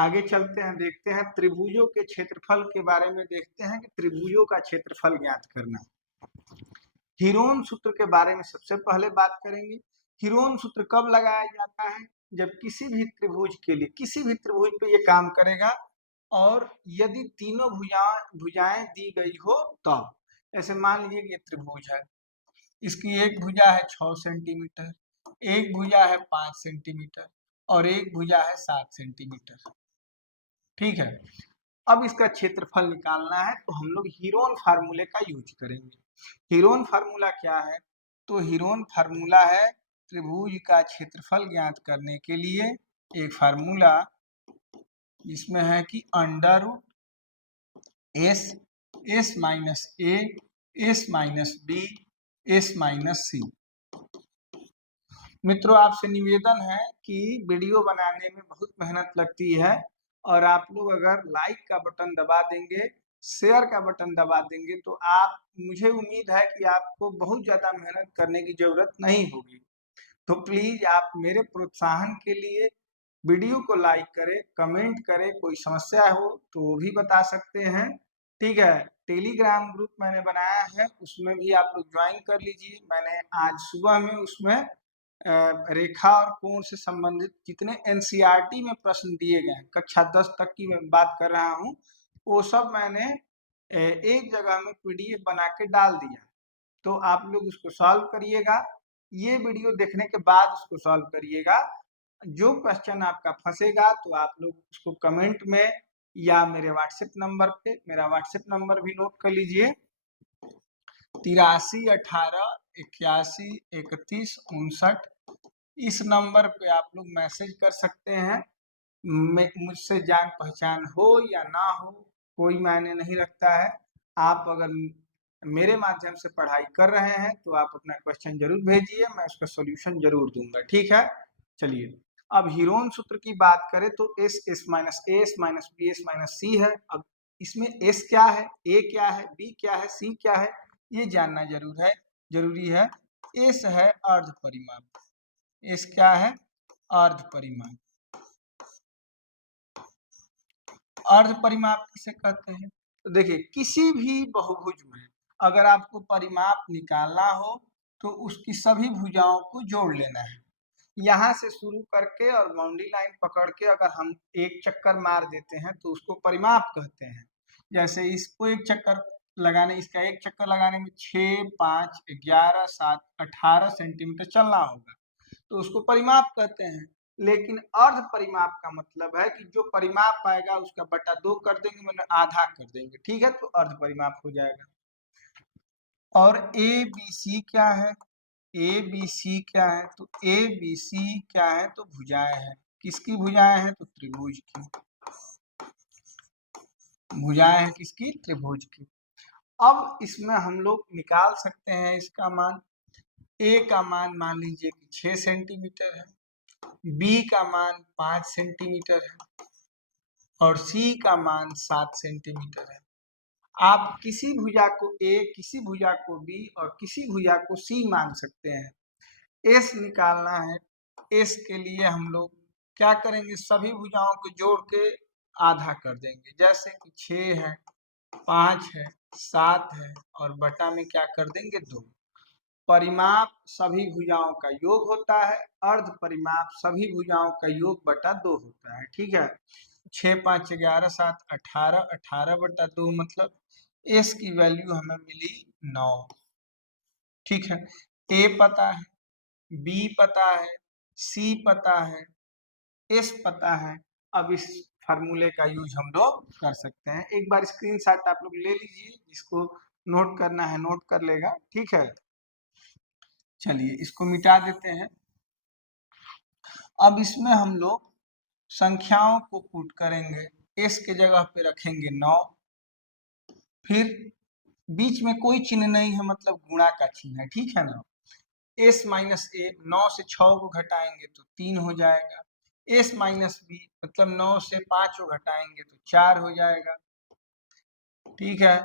आगे चलते हैं, देखते हैं त्रिभुजों के क्षेत्रफल के बारे में। देखते हैं कि त्रिभुजों का क्षेत्रफल ज्ञात करना। हीरोन सूत्र के बारे में सबसे पहले बात करेंगे। हीरोन सूत्र कब लगाया जाता है? जब किसी भी त्रिभुज के लिए, किसी भी त्रिभुज पे ये काम करेगा और यदि तीनों भुजाएं दी गई हो तब। ऐसे मान लीजिए कि ये त्रिभुज है, इसकी एक भुजा है 6 सेंटीमीटर, एक भुजा है 5 सेंटीमीटर और एक भुजा है 7 सेंटीमीटर। ठीक है, अब इसका क्षेत्रफल निकालना है तो हम लोग हीरोन फार्मूले का यूज करेंगे। हीरोन फार्मूला क्या है? तो हीरोन फार्मूला है त्रिभुज का क्षेत्रफल ज्ञात करने के लिए एक फार्मूला, इसमें है कि under root S minus A S minus B S minus C. मित्रों, आपसे निवेदन है कि वीडियो बनाने में बहुत मेहनत लगती है और आप लोग अगर लाइक का बटन दबा देंगे, शेयर का बटन दबा देंगे तो आप, मुझे उम्मीद है कि आपको बहुत ज़्यादा मेहनत करने की ज़रूरत नहीं होगी। तो प्लीज़ आप मेरे प्रोत्साहन के लिए वीडियो को लाइक करें, कमेंट करें, कोई समस्या हो तो वो भी बता सकते हैं। ठीक है, टेलीग्राम ग्रुप मैंने बनाया है, उसमें भी आप लोग ज्वाइन कर लीजिए। मैंने आज सुबह में उसमें रेखा और कोण से संबंधित जितने एनसीईआरटी में प्रश्न दिए गए हैं, कक्षा 10 तक की मैं बात कर रहा हूँ, वो सब मैंने एक जगह में पीडीएफ बना के डाल दिया। तो आप लोग उसको सॉल्व करिएगा, ये वीडियो देखने के बाद उसको सॉल्व करिएगा। जो क्वेश्चन आपका फंसेगा तो आप लोग उसको कमेंट में या मेरे व्हाट्सएप नंबर पे, मेरा व्हाट्सएप नंबर भी नोट कर लीजिए, 83 18 81 31 59। इस नंबर पे आप लोग मैसेज कर सकते हैं। मुझसे जान पहचान हो या ना हो कोई मायने नहीं रखता है। आप अगर मेरे माध्यम से पढ़ाई कर रहे हैं तो आप अपना क्वेश्चन जरूर भेजिए, मैं उसका सॉल्यूशन जरूर दूंगा। ठीक है, चलिए अब हीरोन सूत्र की बात करें तो S minus B S minus C है। अब इसमें एस क्या है, ए क्या है, बी क्या है, सी क्या है, ये जानना जरूरी है। एस है अर्ध परिमाप। एस क्या है? अर्ध परिमाप। अर्ध परिमाप किसे कहते हैं? तो देखिए, किसी भी बहुभुज में अगर आपको परिमाप निकालना हो तो उसकी सभी भुजाओं को जोड़ लेना है। यहाँ से शुरू करके और बाउंड्री लाइन पकड़ के अगर हम एक चक्कर मार देते हैं तो उसको परिमाप कहते हैं। जैसे इसको एक चक्कर लगाने, इसका एक चक्कर लगाने में 6 5 11 7 18 सेंटीमीटर चलना होगा, तो उसको परिमाप कहते हैं। लेकिन अर्ध परिमाप का मतलब है कि जो परिमाप आएगा उसका बटा 2 कर देंगे, मतलब आधा कर देंगे। ठीक है, तो अर्ध परिमाप हो जाएगा। और ए बी सी क्या है? ए बी सी क्या है? तो ए बी सी क्या है? तो भुजाएं हैं। किसकी भुजाएं हैं? तो त्रिभुज की भुजाएं हैं। किसकी? त्रिभुज की। अब इसमें हम लोग निकाल सकते हैं इसका मान। ए का मान लीजिए कि 6 सेंटीमीटर है, बी का मान 5 सेंटीमीटर है और सी का मान 7 सेंटीमीटर है। आप किसी भुजा को ए, किसी भुजा को बी और किसी भुजा को सी मान सकते हैं। एस निकालना है। एस के लिए हम लोग क्या करेंगे? सभी भुजाओं को जोड़ के आधा कर देंगे। जैसे कि 6 है, 5 है, 7 है और बटा में क्या कर देंगे? 2। परिमाप सभी भुजाओं का योग होता है, अर्ध परिमाप सभी भुजाओं का योग बटा 2 होता है। ठीक है, 6 5 11 7 18, 18 बटा 2 मतलब एस की वैल्यू हमें मिली 9। ठीक है, ए पता है, बी पता है, सी पता है, एस पता है। अब इस फार्मूले का यूज हम लोग कर सकते हैं। एक बार स्क्रीनशॉट आप लोग ले लीजिए, जिसको नोट करना है नोट कर लेगा। ठीक है, चलिए इसको मिटा देते हैं। अब इसमें हम लोग संख्याओं को पुट करेंगे। एस के जगह पे रखेंगे 9, फिर बीच में कोई चिन्ह नहीं है, मतलब गुणा का चिन्ह है। ठीक है ना। एस माइनस ए, 9 से 6 को घटाएंगे तो 3 हो जाएगा। एस माइनस बी मतलब 9 से 5 को घटाएंगे तो 4 हो जाएगा। ठीक है,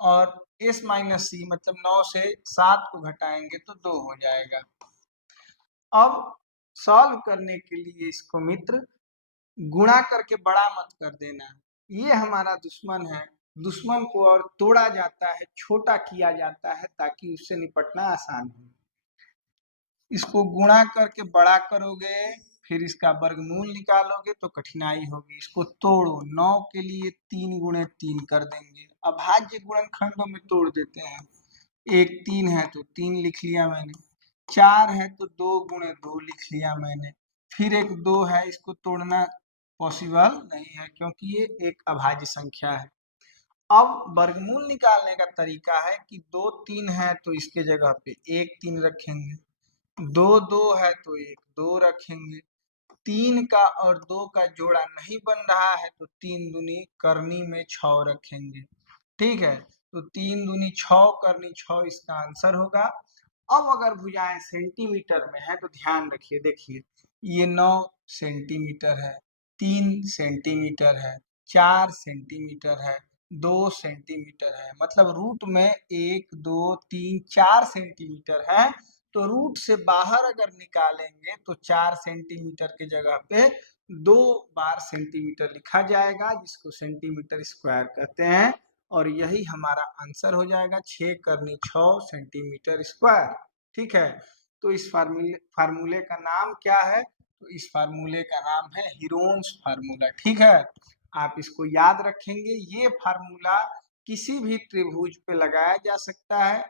और एस माइनस सी मतलब 9 से 7 को घटाएंगे तो 2 हो जाएगा। अब सॉल्व करने के लिए इसको मित्र गुणा करके बड़ा मत कर देना। ये हमारा दुश्मन है। दुश्मन को और तोड़ा जाता है, छोटा किया जाता है ताकि उससे निपटना आसान हो। इसको गुणा करके बड़ा करोगे, फिर इसका वर्गमूल निकालोगे तो कठिनाई होगी। इसको तोड़ो, 9 के लिए 3 गुणे 3 कर देंगे। अभाज्य गुणनखंडों में तोड़ देते हैं। एक 3 है तो 3 लिख लिया मैंने, 4 है तो 2 गुणे 2 लिख लिया मैंने, फिर एक 2 है, इसको तोड़ना पॉसिबल नहीं है क्योंकि ये एक अभाज्य संख्या है। अब वर्गमूल निकालने का तरीका है कि 2 3 है तो इसके जगह पे एक 3 रखेंगे, 2 2 है तो एक 2 रखेंगे, 3 का और 2 का जोड़ा नहीं बन रहा है तो 3 दूनी करनी में 6 रखेंगे। ठीक है, तो 3 दूनी 6 करनी 6 इसका आंसर होगा। अब अगर भुजाएं सेंटीमीटर में है तो ध्यान रखिए, देखिए ये 9 सेंटीमीटर है, 3 सेंटीमीटर है, 4 सेंटीमीटर है, 2 सेंटीमीटर है, मतलब रूट में 1 2 3 4 सेंटीमीटर है। तो रूट से बाहर अगर निकालेंगे तो 4 सेंटीमीटर की जगह पे 2 बार सेंटीमीटर लिखा जाएगा, जिसको सेंटीमीटर स्क्वायर कहते हैं, और यही हमारा आंसर हो जाएगा 6 करनी 6 सेंटीमीटर स्क्वायर। ठीक है, तो इस फार्मूले का नाम क्या है? तो इस फार्मूले का नाम है हीरोन्स फार्मूला। ठीक है, आप इसको याद रखेंगे। ये फार्मूला किसी भी त्रिभुज पे लगाया जा सकता है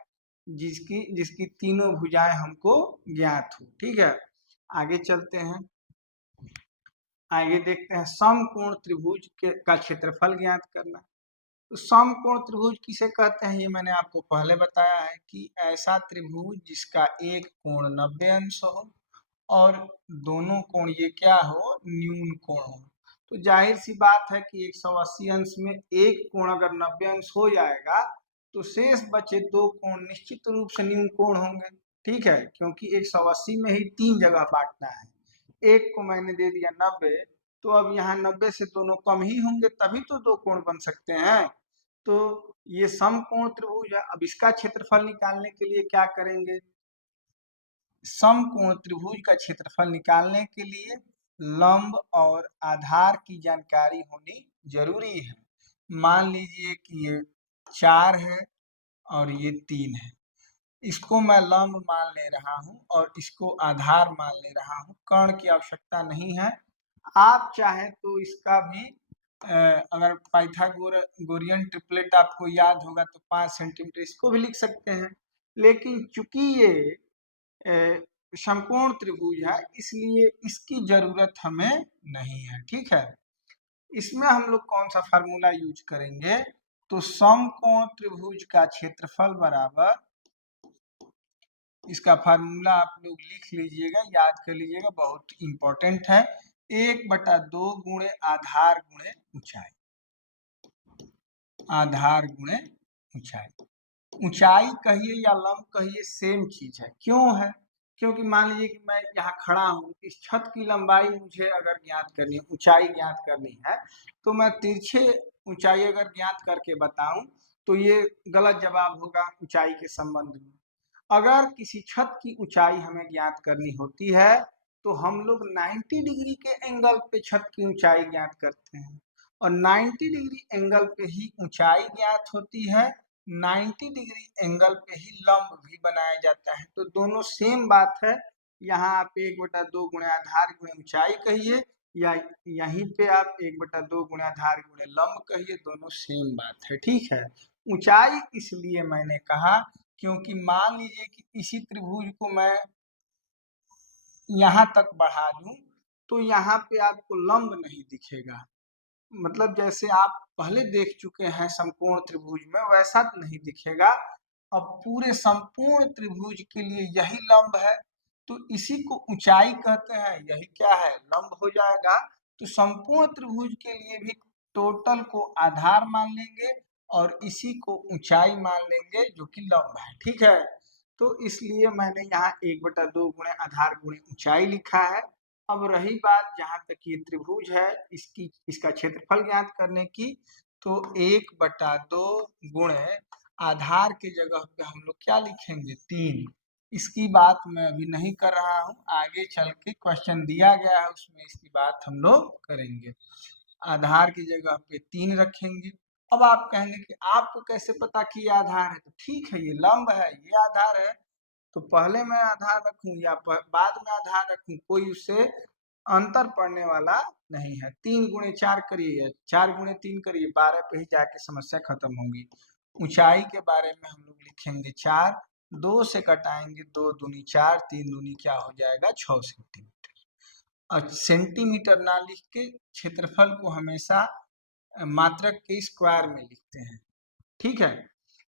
जिसकी जिसकी तीनों भुजाएं हमको ज्ञात हो। ठीक है, आगे चलते हैं। आगे देखते हैं समकोण त्रिभुज का क्षेत्रफल ज्ञात करना। तो समकोण त्रिभुज किसे कहते हैं ये मैंने आपको पहले बताया है कि ऐसा त्रिभुज जिसका एक कोण 90 अंश हो और दोनों कोण ये क्या हो, न्यून कोण हो। तो जाहिर सी बात है कि 180 अंश में एक कोण अगर 90 अंश हो जाएगा तो शेष बचे दो कोण निश्चित रूप से न्यून कोण होंगे। ठीक है, क्योंकि 180 में ही 3 जगह बांटना है। एक को मैंने दे दिया 90, तो अब यहाँ 90 से दोनों कम ही होंगे तभी तो दो कोण बन सकते हैं। तो ये समकोण त्रिभुज है। अब इसका क्षेत्रफल निकालने के लिए क्या करेंगे? समकोण त्रिभुज का क्षेत्रफल निकालने के लिए लंब और आधार की जानकारी होनी जरूरी है। मान लीजिए कि ये 4 है और ये 3 है, इसको मैं लंब मान ले रहा हूँ और इसको आधार मान ले रहा हूँ। कर्ण की आवश्यकता नहीं है। आप चाहें तो इसका भी अगर पाइथागोरियन ट्रिपलेट आपको याद होगा तो 5 सेंटीमीटर इसको भी लिख सकते हैं। लेकिन चूंकि ये समकोण त्रिभुज है इसलिए इसकी जरूरत हमें नहीं है। ठीक है, इसमें हम लोग कौन सा फार्मूला यूज करेंगे? तो समकोण त्रिभुज का क्षेत्रफल बराबर, इसका फार्मूला आप लोग लिख लीजिएगा, याद कर लीजिएगा, बहुत इंपॉर्टेंट है। 1/2 गुणे आधार गुणे ऊंचाई, आधार गुणे ऊंचाई। ऊंचाई कहिए या लंब कहिए सेम चीज है। क्यों है? क्योंकि मान लीजिए कि मैं यहाँ खड़ा हूँ, इस छत की लंबाई मुझे अगर ज्ञात करनी है, ऊंचाई ज्ञात करनी है, तो मैं तिरछे ऊंचाई अगर ज्ञात करके बताऊं तो ये गलत जवाब होगा ऊंचाई के संबंध में। अगर किसी छत की ऊंचाई हमें ज्ञात करनी होती है तो हम लोग 90 डिग्री के एंगल पे छत की ऊंचाई ज्ञात करते हैं, और 90 डिग्री एंगल पे ही ऊंचाई ज्ञात होती है, 90 डिग्री एंगल पे ही लंब भी बनाया जाता है। तो दोनों सेम बात है। यहाँ आप 1/2 गुणे आधार गुणे ऊंचाई कहिए या यहीं पे आप 1/2 गुणे आधार गुणे लंब कहिए, दोनों सेम बात है। ठीक है, ऊंचाई इसलिए मैंने कहा क्योंकि मान लीजिए कि इसी त्रिभुज को मैं यहाँ तक बढ़ा दूं तो यहाँ पे आपको लंब नहीं दिखेगा। मतलब जैसे आप पहले देख चुके हैं समकोण त्रिभुज में वैसा नहीं दिखेगा। अब पूरे संपूर्ण त्रिभुज के लिए यही लंब है, तो इसी को ऊंचाई कहते हैं, यही क्या है, लंब हो जाएगा। तो संपूर्ण त्रिभुज के लिए भी टोटल को आधार मान लेंगे और इसी को ऊंचाई मान लेंगे जो कि लंब है। ठीक है, तो इसलिए मैंने यहाँ 1/2 गुणे आधार गुणे ऊंचाई लिखा है। अब रही बात जहां तक ये त्रिभुज है इसका क्षेत्रफल ज्ञात करने की, तो 1/2 गुणे आधार की जगह पे हम लोग क्या लिखेंगे, 3। इसकी बात मैं अभी नहीं कर रहा हूँ, आगे चल के क्वेश्चन दिया गया है उसमें इसकी बात हम लोग करेंगे। आधार की जगह पे 3 रखेंगे। अब आप कहेंगे कि आपको कैसे पता कि ये आधार है, तो ठीक है ये लंब है, ये आधार है, तो पहले मैं आधार रखूं या बाद में आधार रखूं, कोई उससे अंतर पड़ने वाला नहीं है। 3 गुणे 4 करिए, 4 गुणे 3 करिए, 12 पे ही जाके समस्या खत्म होगी। ऊंचाई के बारे में हम लोग लिखेंगे 4, 2 से कटाएंगे, 2 दूनी 4, 3 दूनी क्या हो जाएगा 6 सेंटीमीटर। और सेंटीमीटर ना लिख के क्षेत्रफल को हमेशा मात्रक के स्क्वायर में लिखते हैं, ठीक है।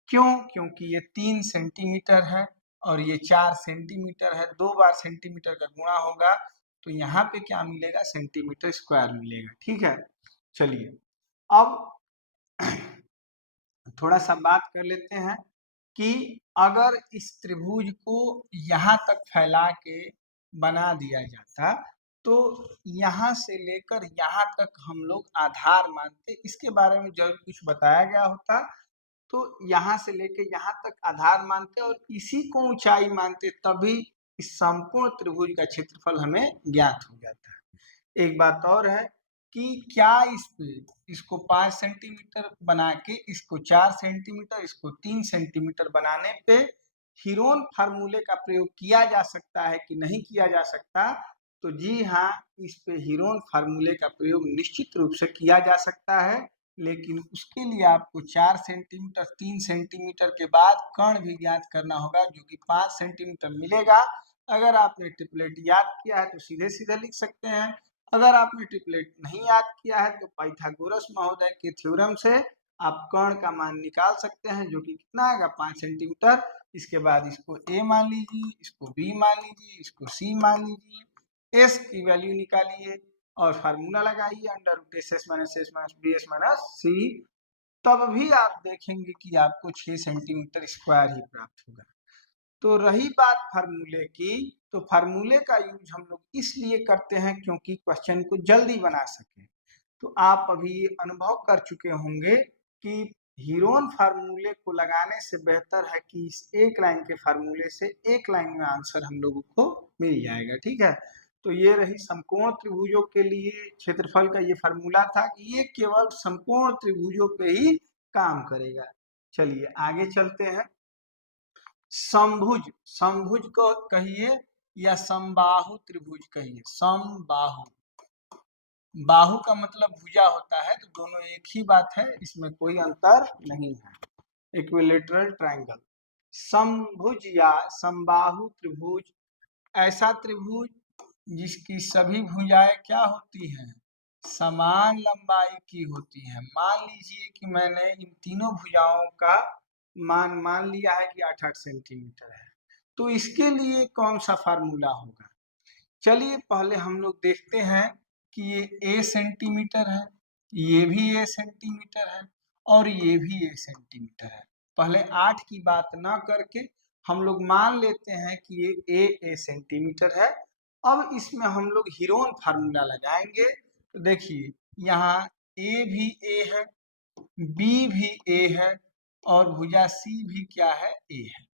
क्यों? क्योंकि ये 3 सेंटीमीटर है और ये 4 सेंटीमीटर है, 2 बार सेंटीमीटर का गुणा होगा तो यहाँ पे क्या मिलेगा, सेंटीमीटर स्क्वायर मिलेगा, ठीक है। चलिए अब थोड़ा सा बात कर लेते हैं कि अगर इस त्रिभुज को यहाँ तक फैला के बना दिया जाता तो यहाँ से लेकर यहाँ तक हम लोग आधार मानते, इसके बारे में जरूर कुछ बताया गया होता, तो यहाँ से लेके यहाँ तक आधार मानते और इसी को ऊंचाई मानते, तभी इस संपूर्ण त्रिभुज का क्षेत्रफल हमें ज्ञात हो जाता है। एक बात और है कि क्या इसको 5 सेंटीमीटर बना के इसको 4 सेंटीमीटर, इसको 3 सेंटीमीटर बनाने पे हीरोन फार्मूले का प्रयोग किया जा सकता है कि नहीं किया जा सकता, तो जी हाँ, इस पे हीरोन फार्मूले का प्रयोग निश्चित रूप से किया जा सकता है, लेकिन उसके लिए आपको 4 सेंटीमीटर 3 सेंटीमीटर के बाद कर्ण भी ज्ञात करना होगा जो कि 5 सेंटीमीटर मिलेगा। अगर आपने ट्रिपलेट याद किया है तो सीधे सीधे लिख सकते हैं, अगर आपने ट्रिपलेट नहीं याद किया है तो पाइथागोरस महोदय के थ्योरम से आप कर्ण का मान निकाल सकते हैं जो कि कितना आएगा 5 सेंटीमीटर। इसके बाद इसको ए मान लीजिए, इसको बी मान लीजिए, इसको सी मान लीजिए, एस की वैल्यू निकालिए और फार्मूला लगाइए under root S minus S minus B S minus C, तब भी आप देखेंगे कि आपको 6 सेंटीमीटर स्क्वायर ही प्राप्त होगा। तो रही बात फार्मूले की, तो फार्मूले का यूज हम लोग इसलिए करते हैं क्योंकि क्वेश्चन को जल्दी बना सके। तो आप अभी अनुभव कर चुके होंगे कि हीरोन फार्मूले को लगाने से बेहतर है कि इस एक लाइन के फार्मूले से एक लाइन में आंसर हम लोगों को मिल जाएगा, ठीक है। तो ये रही समकोण त्रिभुजों के लिए क्षेत्रफल का ये फार्मूला था कि ये केवल समकोण त्रिभुजों पे ही काम करेगा। चलिए आगे चलते हैं। समभुज, समभुज को कहिए या समबाहु त्रिभुज कहिए, समबाहु, बाहु का मतलब भुजा होता है, तो दोनों एक ही बात है, इसमें कोई अंतर नहीं है। इक्विलेटरल ट्रायंगल, समभुज या समबाहु त्रिभुज ऐसा त्रिभुज जिसकी सभी भुजाएं क्या होती हैं, समान लंबाई की होती है। मान लीजिए कि मैंने इन तीनों भुजाओं का मान मान लिया है कि 8-8 सेंटीमीटर है, तो इसके लिए कौन सा फार्मूला होगा। चलिए पहले हम लोग देखते हैं कि ये ए सेंटीमीटर है, ये भी ए सेंटीमीटर है और ये भी ए सेंटीमीटर है। पहले 8 की बात ना करके हम लोग मान लेते हैं कि ये ए सेंटीमीटर है। अब इसमें हम लोग हीरोन फार्मूला लगाएंगे, तो देखिए यहाँ ए भी ए है, बी भी ए है और भुजा सी भी क्या है, ए है।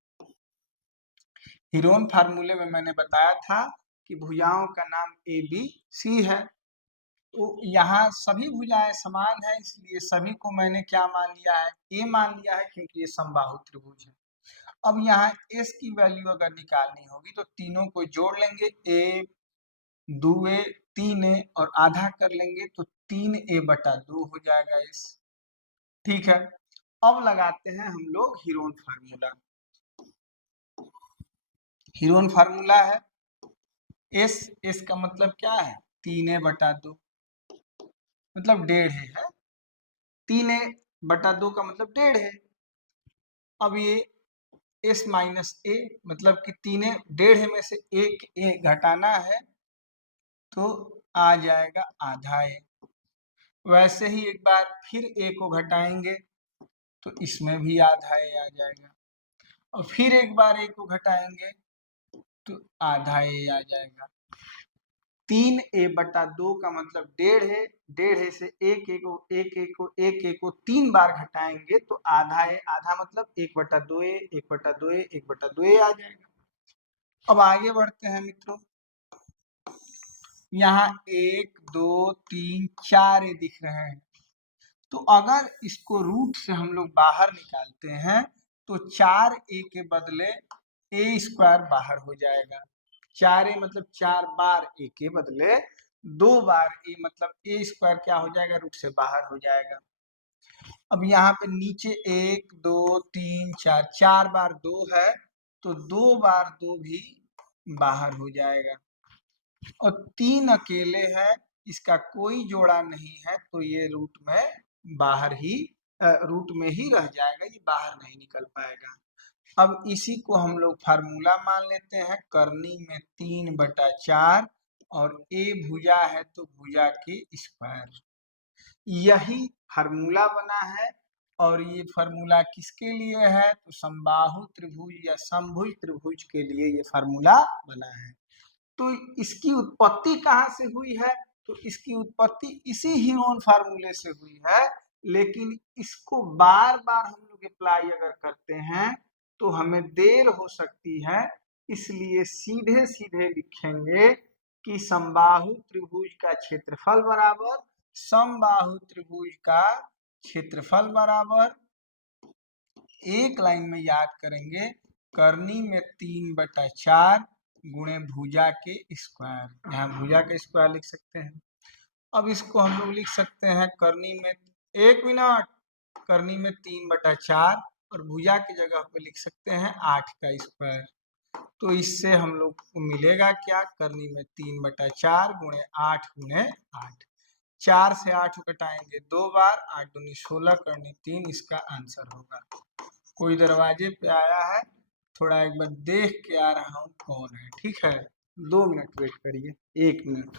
हीरोन फार्मूले में मैंने बताया था कि भुजाओं का नाम ए बी सी है, तो यहाँ सभी भुजाएं समान है, इसलिए सभी को मैंने क्या मान लिया है, ए मान लिया है, क्योंकि ये समबाहु त्रिभुज है। अब यहाँ एस की वैल्यू अगर निकालनी होगी तो तीनों को जोड़ लेंगे, ए 2a 3a और आधा कर लेंगे तो 3a/2 हो जाएगा एस, ठीक है। अब लगाते हैं हम लोग हीरोन फार्मूला। हीरोन फार्मूला है एस, एस का मतलब क्या है, 3a/2, मतलब 1.5 है, 3a/2 का मतलब 1.5 है। अब ये एस माइनस ए मतलब कि 1.5 में से एक ए घटाना है तो आ जाएगा आधा ए। वैसे ही एक बार फिर ए को घटाएंगे तो इसमें भी आधा ए आ जाएगा, और फिर एक बार ए को घटाएंगे तो आधा ए आ जाएगा। 3a/2 का मतलब 1.5 है, 1.5 से एक को 3 बार घटाएंगे तो आधा ए, आधा मतलब 1/2 ए, 1/2 ए, 1/2 ए आ जाएगा। अब आगे बढ़ते हैं मित्रों, यहाँ 1 2 3 4 ए दिख रहे हैं, तो अगर इसको रूट से हम लोग बाहर निकालते हैं तो 4a के बदले a स्क्वायर बाहर हो जाएगा। 4a मतलब 4 बार a के बदले 2 बार a मतलब a स्क्वायर क्या हो जाएगा, रूट से बाहर हो जाएगा। अब यहाँ पे नीचे 1 2 3 4, 4 बार 2 है तो 2 बार 2 भी बाहर हो जाएगा, और 3 अकेले है, इसका कोई जोड़ा नहीं है तो ये रूट में बाहर ही रूट में ही रह जाएगा, ये बाहर नहीं निकल पाएगा। अब इसी को हम लोग फार्मूला मान लेते हैं, करनी में 3/4 और a भुजा है तो भुजा के स्क्वायर, यही फार्मूला बना है। और ये फार्मूला किसके लिए है, तो समबाहु त्रिभुज या समभुज त्रिभुज के लिए ये फार्मूला बना है। तो इसकी उत्पत्ति कहाँ से हुई है, तो इसकी उत्पत्ति इसी हीरोन फार्मूले से हुई है, लेकिन इसको बार बार हम लोग अप्लाई अगर करते हैं तो हमें देर हो सकती है, इसलिए सीधे सीधे लिखेंगे कि समबाहु त्रिभुज का क्षेत्रफल बराबर समबाहु त्रिभुज का क्षेत्रफल बराबर, एक लाइन में याद करेंगे, करनी में 3/4 गुणे भुजा के स्क्वायर, यहाँ भुजा के स्क्वायर लिख सकते हैं। अब इसको हम लोग लिख सकते हैं करनी में, 1 मिनट, करनी में 3/4 और भुजा की जगह पे लिख सकते हैं 8 का स्क्वायर। तो इससे हम लोग को मिलेगा क्या, करनी में 3/4 गुणे 8 गुणे 8, 4 से 8 घटाएंगे 2 बार, 8 दूनी 16, करनी 3, इसका आंसर होगा। कोई दरवाजे पे आया है, थोड़ा एक बार देख के आ रहा हूँ कौन है, ठीक है, 2 मिनट वेट करिए, 1 मिनट।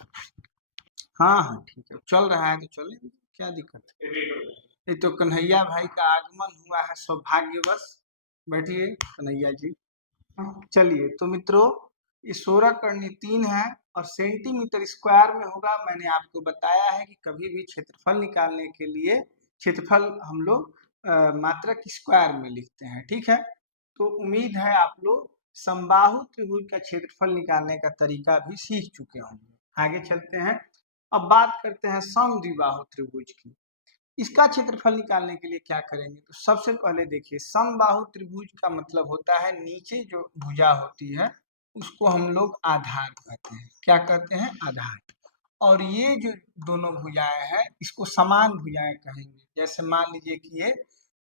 हाँ हाँ ठीक है, चल रहा है तो चले, क्या दिक्कत है। ये तो कन्हैया भाई का आगमन हुआ है सौभाग्यवश, बैठिए कन्हैया जी। चलिए तो मित्रों, ये 16 करनी 3 है और सेंटीमीटर स्क्वायर में होगा। मैंने आपको बताया है कि कभी भी क्षेत्रफल निकालने के लिए क्षेत्रफल हम लोग मात्रक स्क्वायर में लिखते हैं, ठीक है। तो उम्मीद है आप लोग समबाहु त्रिभुज का क्षेत्रफल निकालने का तरीका भी सीख चुके होंगे। आगे चलते हैं, अब बात करते हैं समद्विबाहु त्रिभुज की। इसका क्षेत्रफल निकालने के लिए क्या करेंगे, तो सबसे पहले देखिए, समबाहु त्रिभुज का मतलब होता है नीचे जो भुजा होती है उसको हम लोग आधार कहते हैं। क्या कहते हैं, आधार। और ये जो दोनों भुजाएं हैं इसको समान भुजाएं कहेंगे। जैसे मान लीजिए कि ये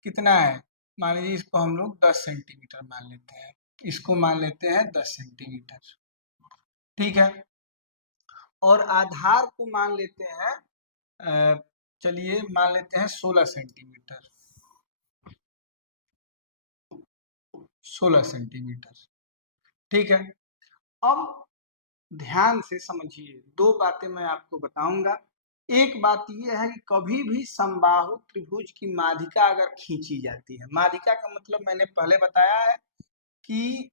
कितना है, मान लीजिए इसको हम लोग 10 सेंटीमीटर मान लेते हैं, इसको मान लेते हैं 10 सेंटीमीटर, ठीक है। और आधार को मान लेते हैं, चलिए मान लेते हैं 16 सेंटीमीटर, 16 सेंटीमीटर, ठीक है। अब ध्यान से समझिए, दो बातें मैं आपको बताऊंगा। एक बात यह है कि कभी भी समबाहु त्रिभुज की माध्यिका अगर खींची जाती है, माध्यिका का मतलब मैंने पहले बताया है कि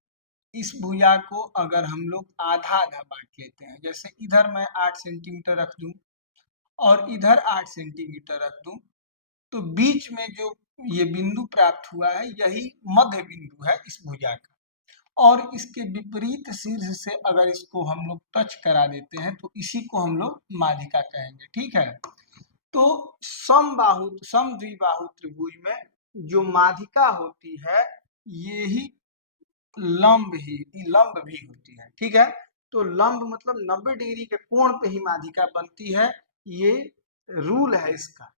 इस भुजा को अगर हम लोग आधा आधा बांट लेते हैं, जैसे इधर मैं 8 सेंटीमीटर रख दूं और इधर 8 सेंटीमीटर रख दूं, तो बीच में जो ये बिंदु प्राप्त हुआ है यही मध्य बिंदु है इस भुजा का, और इसके विपरीत शीर्ष से अगर इसको हम लोग टच करा देते हैं तो इसी को हम लोग माध्यिका कहेंगे, ठीक है। तो समबाहु समद्विबाहु त्रिभुज में जो माध्यिका होती है ये ही लंब भी होती है, ठीक है। तो लंब मतलब 90 डिग्री के कोण पे ही माध्यिका बनती है, ये रूल है इसका,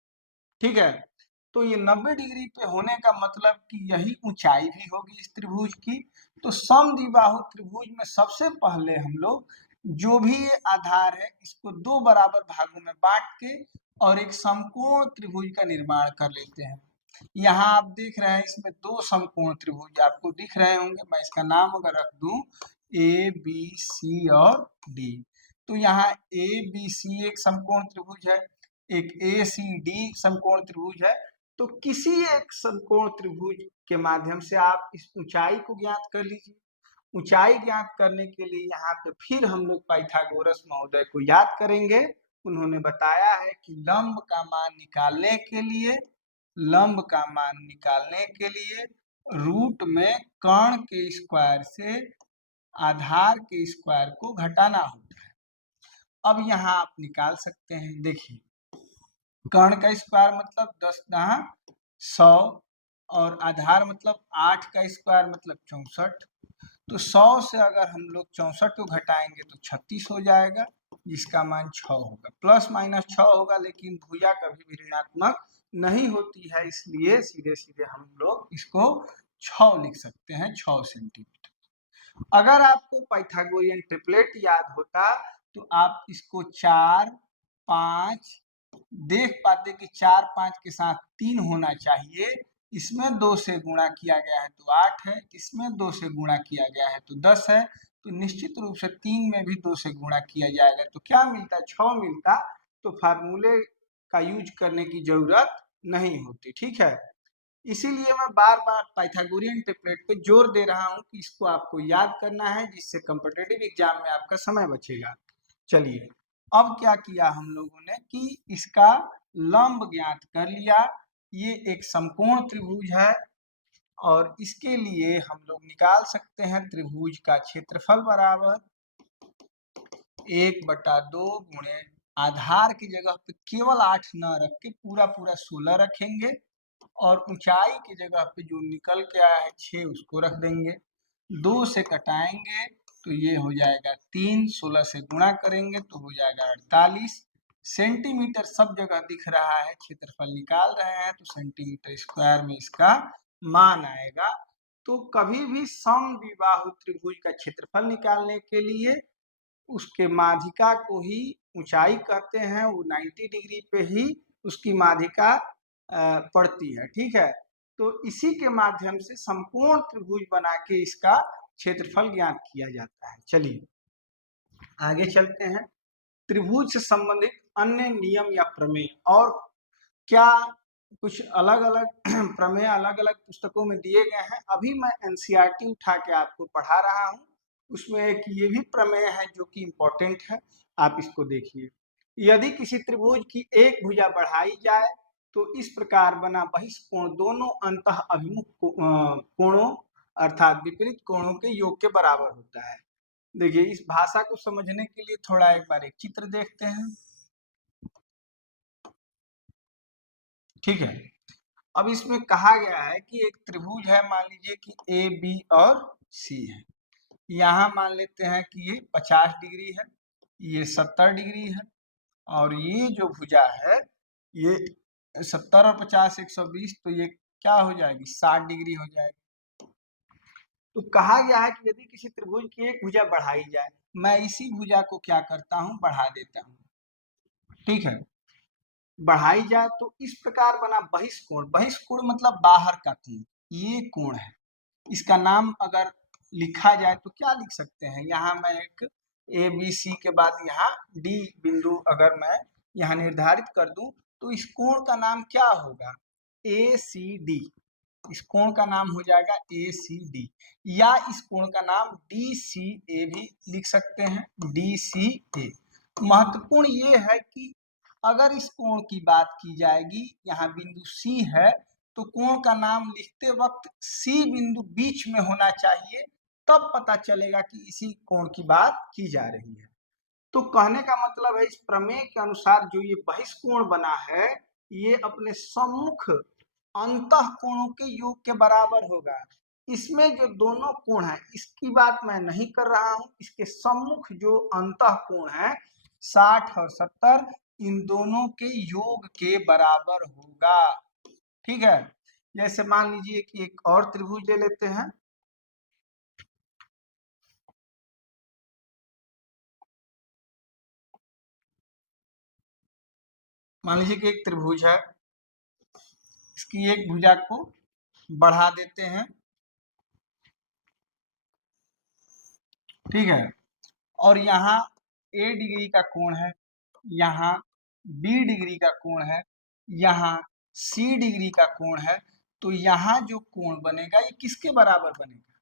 ठीक है। तो ये 90 डिग्री पे होने का मतलब कि यही ऊंचाई भी होगी इस त्रिभुज की। तो समद्विबाहु त्रिभुज में सबसे पहले हम लोग जो भी ये आधार है इसको दो बराबर भागों में बांट के और एक समकोण त्रिभुज का निर्माण कर लेते हैं। यहाँ आप देख रहे हैं इसमें दो समकोण त्रिभुज आपको दिख रहे होंगे, मैं इसका नाम अगर रख दूं ए बी सी और डी, तो यहाँ ए बी सी एक समकोण त्रिभुज है, एक ए सी डी समकोण त्रिभुज है। तो किसी एक समकोण त्रिभुज के माध्यम से आप इस ऊंचाई को ज्ञात कर लीजिए। ऊंचाई ज्ञात करने के लिए यहाँ पे फिर हम लोग पाइथागोरस महोदय को याद करेंगे। उन्होंने बताया है कि लंब का मान निकालने के लिए, लंब का मान निकालने के लिए रूट में कर्ण के स्क्वायर से आधार के स्क्वायर को घटाना होता है। अब यहाँ आप निकाल सकते हैं, देखिए कर्ण का स्क्वायर मतलब 10 दहा 100 और आधार मतलब 8 का स्क्वायर मतलब 64। तो 100 से अगर हम लोग 64 को घटाएंगे तो 36 हो जाएगा, जिसका मान 6 होगा। प्लस माइनस 6 होगा, लेकिन भुजा कभी भी ऋणात्मक नहीं होती है, इसलिए सीधे सीधे हम लोग इसको 6 लिख सकते हैं, 6 सेंटीमीटर। अगर आपको पाइथागोरियन ट्रिपलेट याद होता तो आप इसको 4, 5 देख पाते कि 4, 5 के साथ 3 होना चाहिए, इसमें 2 से गुणा किया गया है तो 8 है, इसमें 2 से गुणा किया गया है तो 10 है, तो निश्चित रूप से 3 में भी 2 से गुणा किया जाएगा तो क्या मिलता, 6 मिलता। तो फार्मूले का यूज करने की जरूरत नहीं होती, ठीक है। इसीलिए मैं बार बार पाइथागोरियन ट्रिपलेट पे जोर दे रहा हूँ कि इसको आपको याद करना है, जिससे कॉम्पिटिटिव एग्जाम में आपका समय बचेगा। चलिए, अब क्या किया हम लोगों ने कि इसका लंब ज्ञात कर लिया। ये एक समकोण त्रिभुज है और इसके लिए हम लोग निकाल सकते हैं त्रिभुज का क्षेत्रफल बराबर 1/2 गुणे आधार की जगह पे केवल 8 न रख के पूरा पूरा 16 रखेंगे और ऊंचाई की जगह पे जो निकल के आया है 6 उसको रख देंगे। 2 से कटाएंगे तो ये हो जाएगा 3, 16 से गुणा करेंगे तो हो जाएगा 48 सेंटीमीटर। सब जगह दिख रहा है, क्षेत्रफल निकाल रहे हैं तो सेंटीमीटर स्क्वायर में इसका मान आएगा। तो कभी भी समद्विबाहु त्रिभुज का क्षेत्रफल निकालने के लिए उसके माध्यिका को ही ऊंचाई कहते हैं, वो 90 डिग्री पे ही उसकी माध्यिका पड़ती है, ठीक है। तो इसी के माध्यम से संपूर्ण त्रिभुज बना के इसका क्षेत्रफल ज्ञात किया जाता है। चलिए आगे चलते हैं। त्रिभुज से संबंधित अन्य नियम या प्रमेय और क्या कुछ अलग अलग प्रमेय अलग अलग पुस्तकों में दिए गए हैं। अभी मैं एनसीईआरटी उठा के आपको पढ़ा रहा हूँ, उसमें एक ये भी प्रमेय है जो कि इम्पोर्टेंट है, आप इसको देखिए। यदि किसी त्रिभुज की एक भुजा बढ़ाई जाए तो इस प्रकार बना बहिष्कोण दोनों अंतः अभिमुख कोणों अर्थात विपरीत कोणों के योग के बराबर होता है। देखिए, इस भाषा को समझने के लिए थोड़ा एक बार एक चित्र देखते हैं, ठीक है। अब इसमें कहा गया है कि एक त्रिभुज है, मान लीजिए कि ए बी और सी है। यहाँ मान लेते हैं कि ये 50 डिग्री है, ये 70 डिग्री है और ये जो भुजा है ये 70 और 50 120, तो ये क्या हो जाएगी, 60 डिग्री हो जाएगी। तो कहा गया है कि यदि किसी त्रिभुज की एक भुजा बढ़ाई जाए, मैं इसी भुजा को क्या करता हूँ, बढ़ा देता हूँ, ठीक है। बढ़ाई जाए तो इस प्रकार बना बहिष्कोण। बहिष्कोण मतलब बाहर का कोण, ये कोण है। इसका नाम अगर लिखा जाए तो क्या लिख सकते हैं, यहाँ मैं एक ए बी सी के बाद यहाँ डी बिंदु अगर मैं यहाँ निर्धारित कर दूं तो इस कोण का नाम क्या होगा, ए सी डी। इस कोण का नाम हो जाएगा ए सी डी, या इस कोण का नाम डी सी ए भी लिख सकते हैं, डी सी ए। महत्वपूर्ण ये है कि अगर इस कोण की बात की जाएगी, यहाँ बिंदु सी है तो कोण का नाम लिखते वक्त सी बिंदु बीच में होना चाहिए, तब पता चलेगा कि इसी कोण की बात की जा रही है। तो कहने का मतलब है, इस प्रमेय के अनुसार जो ये बहिष्कोण बना है ये अपने सम्मुख अंतः कोणों के योग के बराबर होगा। इसमें जो दोनों कोण है इसकी बात मैं नहीं कर रहा हूं, इसके सम्मुख जो अंतः कोण है 60 और 70 इन दोनों के योग के बराबर होगा, ठीक है। जैसे मान लीजिए कि एक और त्रिभुज ले लेते हैं, मान लीजिए कि एक त्रिभुज है, इसकी एक भुजा को बढ़ा देते हैं, ठीक है। और यहाँ ए डिग्री का कोण है, यहाँ बी डिग्री का कोण है, यहाँ सी डिग्री का कोण है, तो यहाँ जो कोण बनेगा ये किसके बराबर बनेगा,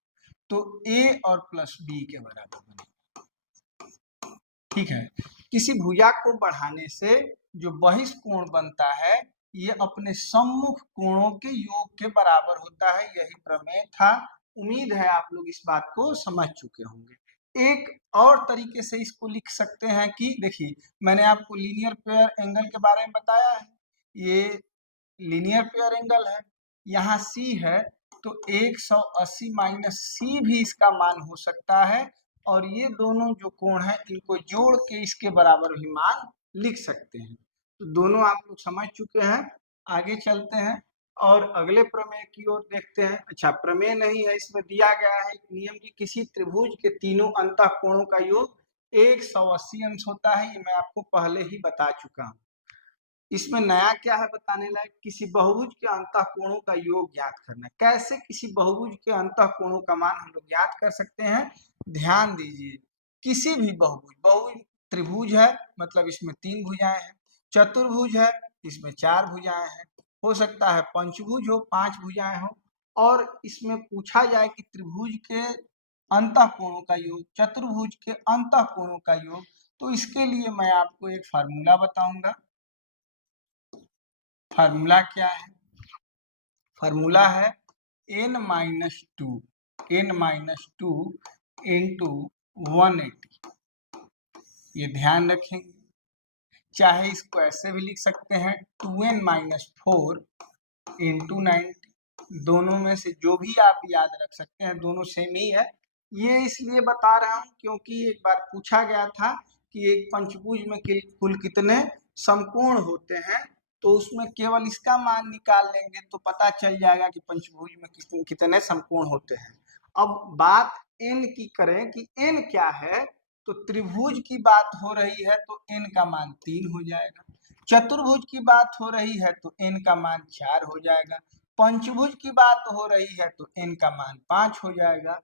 तो ए और प्लस बी के बराबर बनेगा, ठीक है। किसी भुजा को बढ़ाने से जो बहिष्कोण बनता है ये अपने सम्मुख कोणों के योग के बराबर होता है, यही प्रमेय था उम्मीद है आप लोग इस बात को समझ चुके होंगे। एक और तरीके से इसको लिख सकते हैं कि देखिए, मैंने आपको लीनियर पेयर एंगल के बारे में बताया है, ये लीनियर पेयर एंगल है, यहाँ सी है, तो 180 माइनस सी भी इसका मान हो सकता है, और ये दोनों जो कोण है इनको जोड़ के इसके बराबर भी मान लिख सकते हैं। तो दोनों आप लोग समझ चुके हैं। आगे चलते हैं और अगले प्रमेय की ओर देखते हैं। अच्छा, प्रमेय नहीं है, इसमें दिया गया है एक नियम कि किसी त्रिभुज के तीनों अंतः कोणों का योग 180 अंश होता है। ये मैं आपको पहले ही बता चुका हूँ। इसमें नया क्या है बताने लायक, किसी बहुभुज के अंतः कोणों का योग ज्ञात करना। कैसे किसी बहुभुज के अंतः कोणों का मान हम लोग ज्ञात कर सकते हैं, ध्यान दीजिए। किसी भी बहुभुज, बहुभुज त्रिभुज है मतलब इसमें 3 भुजाएं हैं, चतुर्भुज है इसमें 4 भुजाएं हैं, हो सकता है पंचभुज हो 5 भुजाएं हो, और इसमें पूछा जाए कि त्रिभुज के अंतः कोणों का योग, चतुर्भुज के अंतः कोणों का योग, तो इसके लिए मैं आपको एक फार्मूला बताऊंगा। फार्मूला क्या है? फार्मूला है n माइनस टू इंटू 180। ये ध्यान रखेंगे। चाहे इसको ऐसे भी लिख सकते हैं 2n माइनस 4 इंटू 90। दोनों में से जो भी आप याद रख सकते हैं, दोनों सेम ही है। ये इसलिए बता रहा हूँ क्योंकि एक बार पूछा गया था कि एक पंचभुज में कुल कितने समकोण होते हैं, तो उसमें केवल इसका मान निकाल लेंगे तो पता चल जाएगा कि पंचभुज में कितने समकोण होते हैं। अब बात n की करें कि n क्या है, तो त्रिभुज की बात हो रही है तो n का मान 3 हो जाएगा, चतुर्भुज की बात हो रही है तो n का मान 4 हो जाएगा, पंचभुज की बात हो रही है तो n का मान 5 हो जाएगा।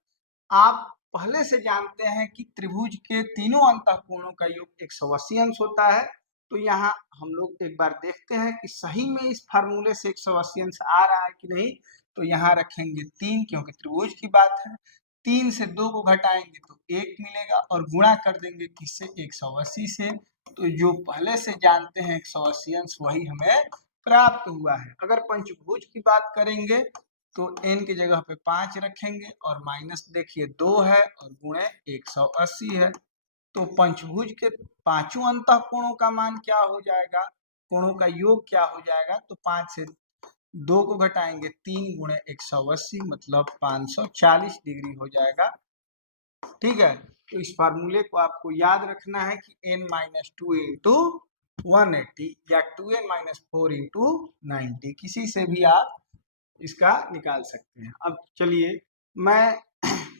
आप पहले से जानते हैं कि त्रिभुज के तीनों अंतः कोणों का योग 180 अंश होता है। तो यहाँ हम लोग एक बार देखते हैं कि सही में इस फार्मूले से 180 अंश आ रहा है कि नहीं। तो यहाँ रखेंगे 3 क्योंकि त्रिभुज की बात है, 3 से 2 को घटाएंगे तो 1 मिलेगा, और गुणा कर देंगे किससे, 180 से। तो जो पहले से जानते हैं 180 अंश वही हमें प्राप्त हुआ है। अगर पंचभुज की बात करेंगे तो n की जगह पे 5 रखेंगे, और माइनस देखिए 2 है और गुणे 180 है। तो पंचभुज के पांचों अंतः कोणों का मान क्या हो जाएगा, कोणों का योग क्या हो जाएगा, तो 5 से 2 को घटाएंगे 3 गुणे 180 मतलब 540 डिग्री हो जाएगा। ठीक है, तो इस फार्मूले को आपको याद रखना है कि n माइनस 2 इंटू 180 या 2n माइनस 4 इंटू 90, किसी से भी आप इसका निकाल सकते हैं। अब चलिए, मैं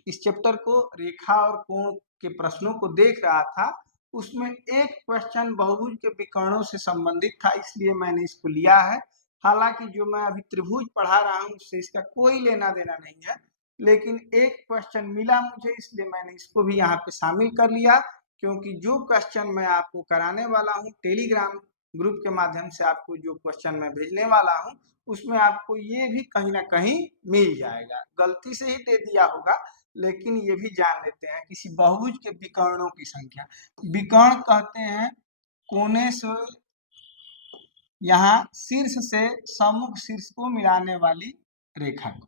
इस चैप्टर को रेखा और कोण के प्रश्नों को देख रहा था, उसमें एक क्वेश्चन बहुभुज के विकर्णों से संबंधित था, इसलिए मैंने इसको लिया है। हालांकि जो मैं अभी त्रिभुज पढ़ा रहा हूँ उससे इसका कोई लेना देना नहीं है, लेकिन एक क्वेश्चन मिला मुझे इसलिए मैंने इसको भी यहाँ पे शामिल कर लिया, क्योंकि जो क्वेश्चन मैं आपको कराने वाला हूँ टेलीग्राम ग्रुप के माध्यम से, आपको जो क्वेश्चन मैं भेजने वाला हूँ उसमें आपको ये भी कहीं ना कहीं मिल जाएगा। गलती से ही दे दिया होगा, लेकिन ये भी जान लेते हैं। किसी बहुभुज के विकर्णों की संख्या, विकर्ण कहते हैं कोने से, यहाँ शीर्ष से सम्मुख शीर्ष को मिलाने वाली रेखा को,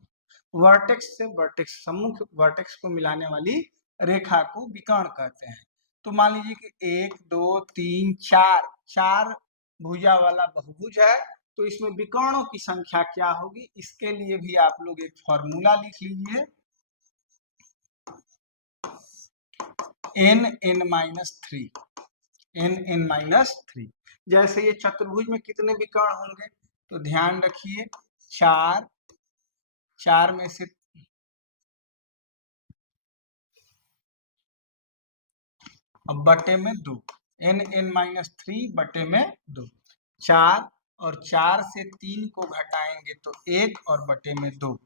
वर्टेक्स से वर्टेक्स, सम्मुख वर्टेक्स को मिलाने वाली रेखा को विकर्ण कहते हैं। तो मान लीजिए कि 1 2 3 4 4 भुजा वाला बहुभुज है, तो इसमें विकर्णों की संख्या क्या होगी, इसके लिए भी आप लोग एक फॉर्मूला लिख लीजिए, n माइनस 3। जैसे ये चतुर्भुज में कितने विकर्ण होंगे, तो ध्यान रखिए 4 में से अब बटे में 2, n माइनस 3 बटे में 2, 4, और 4 से 3 को घटाएंगे तो 1 और बटे में 2,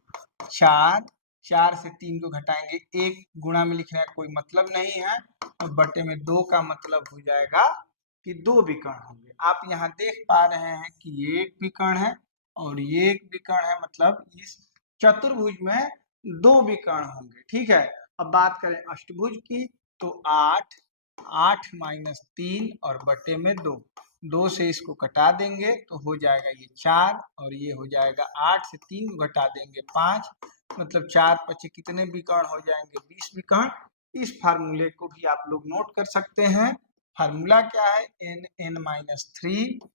4 से 3 को घटाएंगे 1, गुणा में लिखने का कोई मतलब नहीं है, और बटे में 2 का मतलब हो जाएगा कि 2 विकर्ण होंगे। आप यहाँ देख पा रहे हैं कि ये एक विकर्ण है और ये एक विकर्ण है, मतलब इस चतुर्भुज में 2 विकर्ण होंगे। ठीक है, अब बात करें अष्टभुज की, तो 8 माइनस 3 और बटे में 2 से इसको कटा देंगे तो हो जाएगा ये 4, और ये हो जाएगा 8 से 3 को घटा देंगे 5, मतलब 4 पचे कितने विकर्ण हो जाएंगे, 20 विकर्ण। इस फार्मूले को भी आप लोग नोट कर सकते हैं। फार्मूला क्या है, n(n-3)/2,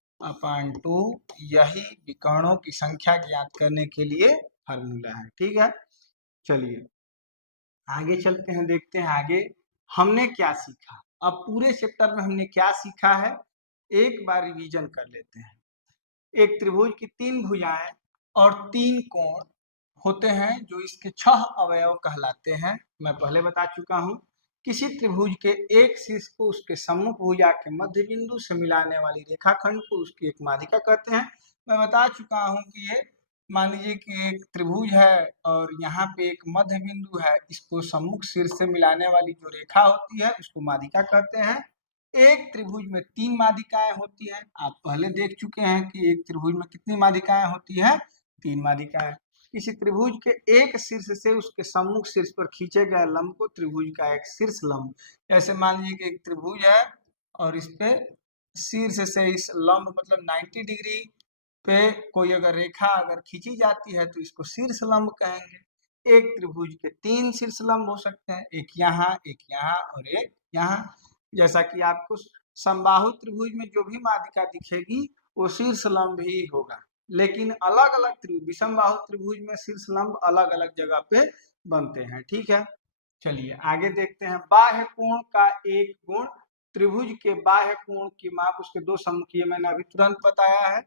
यही विकर्णों की संख्या ज्ञात करने के लिए फार्मूला है। ठीक है, चलिए आगे चलते हैं, देखते हैं आगे हमने क्या सीखा। अब पूरे चैप्टर में हमने क्या सीखा है, एक बार रिवीजन कर लेते हैं। एक त्रिभुज की 3 भुजाएं और 3 कोण होते हैं जो इसके 6 अवयव कहलाते हैं। मैं पहले बता चुका हूं। किसी त्रिभुज के एक शीर्ष को उसके सम्मुख भुजा के मध्य बिंदु से मिलाने वाली रेखाखंड को उसकी एक माध्यिका कहते हैं। मैं बता चुका हूं कि ये मान लीजिए कि एक त्रिभुज है और यहाँ पे एक मध्य बिंदु है, इसको सम्मुख शीर्ष से मिलाने वाली जो रेखा होती है उसको माध्यिका कहते हैं। एक त्रिभुज में 3 माध्यिकाएं होती हैं। आप पहले देख चुके हैं कि एक त्रिभुज में कितनी माध्यिकाएं होती है, 3 माध्यिकाएं। किसी त्रिभुज के एक शीर्ष से उसके सम्मुख शीर्ष पर खींचे गए लंब को त्रिभुज का एक शीर्ष लंब, जैसे मान लीजिए कि एक त्रिभुज है और इस पे शीर्ष से इस लंब मतलब 90 डिग्री पे कोई अगर रेखा अगर खींची जाती है तो इसको शीर्ष लंब कहेंगे। एक त्रिभुज के 3 शीर्ष लंब हो सकते हैं, एक यहाँ और एक यहाँ। जैसा कि आपको समबाहु त्रिभुज में जो भी माध्यिका दिखेगी वो शीर्ष लंब ही होगा, लेकिन अलग अलग त्रिभुज, विषम बाहु त्रिभुज में शीर्ष लंब अलग अलग जगह पे बनते हैं। ठीक है, चलिए आगे देखते हैं। बाह्य कोण का एक गुण, त्रिभुज के बाह्य कोण की माप उसके 2 सम्मुखीय, मैंने अभी तुरंत बताया है।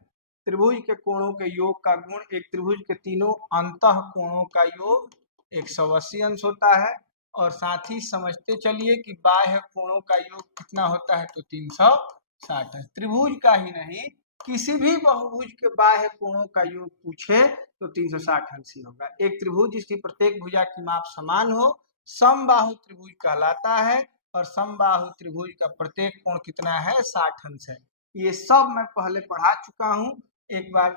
त्रिभुज के कोणों के योग का गुण एक त्रिभुज के तीनों अंतः कोणों का योग 180 अंश होता है। और साथ ही समझते चलिए कि बाह्य कोणों का योग कितना होता है, तो 360 है। त्रिभुज का ही नहीं, किसी भी बहुभुज के बाह्य कोणों का योग पूछे तो 360 अंश ही होगा। एक त्रिभुज जिसकी प्रत्येक भुजा की माप समान हो समबाहु त्रिभुज कहलाता है, और समबाहु त्रिभुज का प्रत्येक कोण कितना है, 60 अंश है। ये सब मैं पहले पढ़ा चुका हूँ, एक बार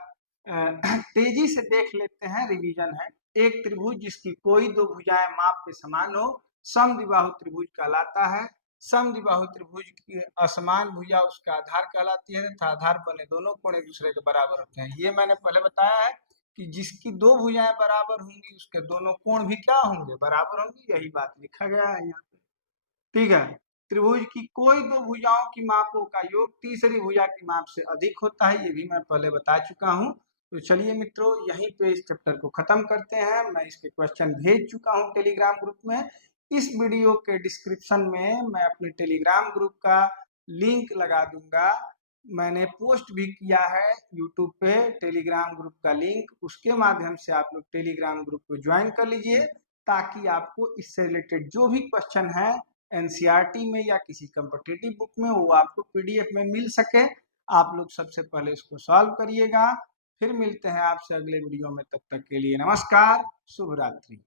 तेजी से देख लेते हैं, रिवीजन है। एक त्रिभुज जिसकी कोई 2 भुजाएं माप के समान हो समद्विबाहु त्रिभुज कहलाता है। समद्विबाहु त्रिभुज की असमान भुजा उसका आधार कहलाती है तथा आधार बने दोनों कोण एक दूसरे के बराबर होते हैं। ये मैंने पहले बताया है कि जिसकी 2 भुजाएं बराबर होंगी उसके दोनों कोण भी क्या होंगे, बराबर होंगी। यही बात लिखा गया है यहाँ पे। ठीक है, त्रिभुज की कोई 2 भुजाओं की मापों का योग तीसरी भुजा की माप से अधिक होता है, ये भी मैं पहले बता चुका हूँ। तो चलिए मित्रों, यहीं पे इस चैप्टर को खत्म करते हैं। मैं इसके क्वेश्चन भेज चुका हूँ टेलीग्राम ग्रुप में। इस वीडियो के डिस्क्रिप्शन में मैं अपने टेलीग्राम ग्रुप का लिंक लगा दूंगा। मैंने पोस्ट भी किया है यूट्यूब पे टेलीग्राम ग्रुप का लिंक, उसके माध्यम से आप लोग टेलीग्राम ग्रुप को ज्वाइन कर लीजिए, ताकि आपको इससे रिलेटेड जो भी क्वेश्चन है एनसीईआरटी में या किसी कॉम्पिटिटिव बुक में वो आपको पीडीएफ में मिल सके। आप लोग सबसे पहले इसको सॉल्व करिएगा। फिर मिलते हैं आपसे अगले वीडियो में, तब तक के लिए नमस्कार, शुभ रात्रि।